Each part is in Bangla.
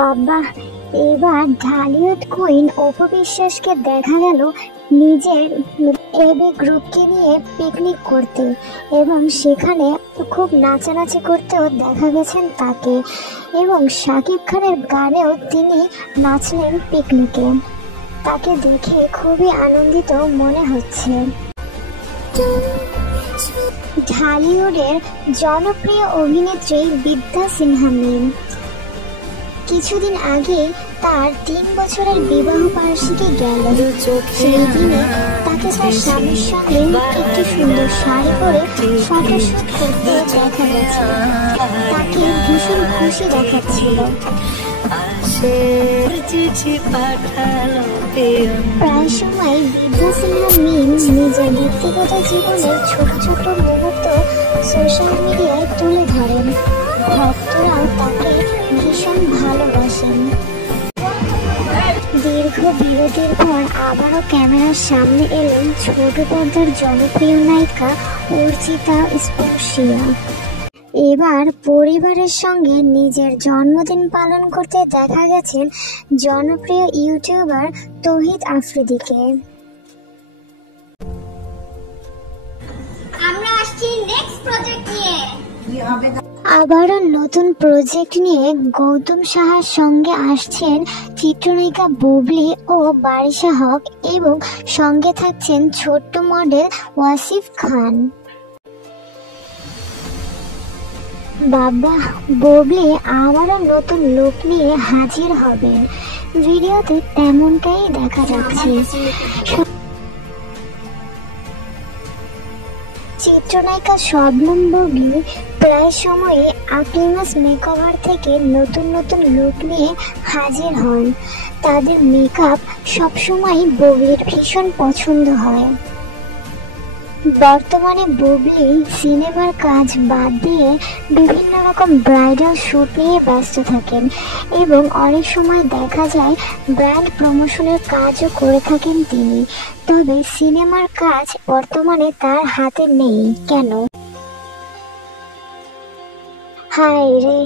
বাবা, এবার ঢালিউড কুইন অপু বিশ্বাসকে দেখা গেল নিজের এবি গ্রুপকে নিয়ে পিকনিক করতে, এবং সেখানে খুব নাচানাচি করতেও দেখা গেছেন তাকে, এবং শাকিব খানের গানেও তিনি নাচলেন পিকনিকে। তাকে দেখে খুবই আনন্দিত মনে হচ্ছে। ঢালিউডের জনপ্রিয় অভিনেত্রী বিদ্যা সিনহা মিম কিছুদিন আগে তার 3 বছরের বিবাহ বার্ষিকী গেল। সেই দিনে তাকে তার স্বামীর সঙ্গে একটি সুন্দর শাড়ি পরে ফটোশুট করতে দেখা গেছে। তাকে ভীষণ খুশি দেখাচ্ছিল। প্রায় সময় বিদ্যা সিনহা মিম নিজের ব্যক্তিগত জীবনের ছোট ছোট মুহূর্ত সোশ্যাল মিডিয়ায় তুলে ধরেন। ভক্তরাও তাকে ভীষণ ভালোবাসেন। দীর্ঘ বিরতির পর আবারও ক্যামেরার সামনে এলেন ছোট পর্দার জনপ্রিয় নায়িকা অর্চিতা স্পর্শিয়া। এবার পরিবারের সঙ্গে নিজের জন্মদিন পালন করতে দেখা গেছেন জনপ্রিয় ইউটিউবার তৌহিদ আফ্রিদিকে। আমরা আসছি নেক্সট প্রজেক্ট নিয়ে। আবারও নতুন প্রজেক্ট নিয়ে গৌতম সাহার সঙ্গে আসছেন চিত্রনায়িকা বুবলি ও বারিশা হক, এবং সঙ্গে থাকছেন ছোট্ট মডেল ওয়াসিফ খান। বাবা, বুবলি আবারও নতুন লুক নিয়ে হাজির হবেন। ভিডিওতে তেমনটাই দেখা যাচ্ছে। চিত্রনায়িকা শবনম বুবলি প্রায় সময়ে আকলিমাস মেকওভার থেকে নতুন নতুন লুক নিয়ে হাজির হন। তাদের মেকআপ সবসময় বুবলির ভীষণ পছন্দ হয়। বর্তমানে বুবলি সিনেমার কাজ বাদ দিয়ে বিভিন্ন রকম ব্রাইডাল শ্যুট নিয়ে ব্যস্ত থাকেন, এবং অনেক সময় দেখা যায় ব্র্যান্ড প্রমোশনের কাজও করে থাকেন তিনি। তবে সিনেমার কাজ বর্তমানে তার হাতে নেই। কেন? হায় রে,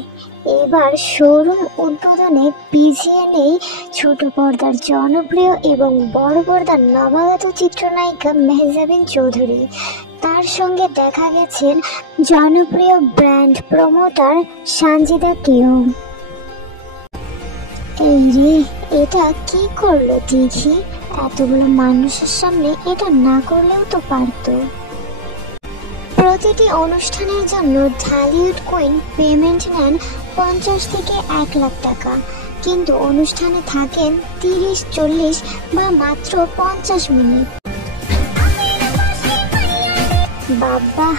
এবার শোরুম উদ্বোধনে পিছিয়ে নেই ছোট পর্দার জনপ্রিয় এবং বড় পর্দার নবাগত চিত্রনায়িকা মেহজাবিন চৌধুরী। তার সঙ্গে দেখা গেছেন জনপ্রিয় ব্র্যান্ড প্রমোটার সানজিদাকেও। এই রে, এটা কি করলো দেখি? এতগুলো মানুষের সামনে এটা না করলেও তো পারতো। প্রতিটি অনুষ্ঠানের জন্য ঢালিউড কুইন পেমেন্ট নেন 50 থেকে 1 লাখ টাকা, কিন্তু অনুষ্ঠানে থাকেন 30, 40 বা মাত্র 50 মিনিট। বাবা,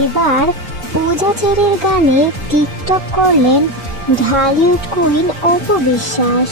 এবার পূজা চেরির গানে টিকটক করলেন ঢালিউড কুইন অপু বিশ্বাস।